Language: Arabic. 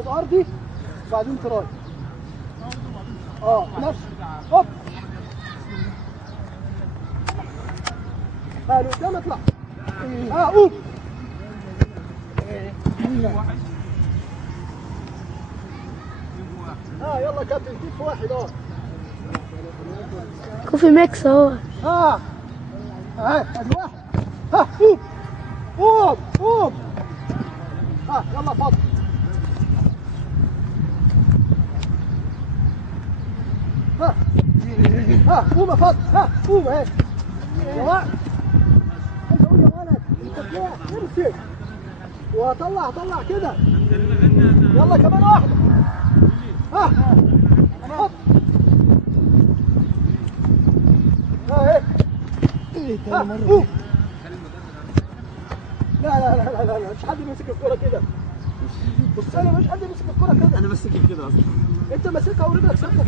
تاخد ارضي وبعدين تراي. نفس هوب. لقدام اطلع. قوم. يلا يا كابتن كتف واحد. كوفي ميكس اهو. ادي واحد. قوم قوم قوم. يلا فضل. قوم يا فضل. قوم اهي يا وقت. انت قول يا ولد انت طلع امسك وهطلع كده. يلا كمان واحده. حط. ايه تاني مره. لا مش حد يمسك الكوره كده. بص انا مش حد يمسك الكوره كده. انا ماسكها كده اصلا. انت ماسكها ورجلك ثابته.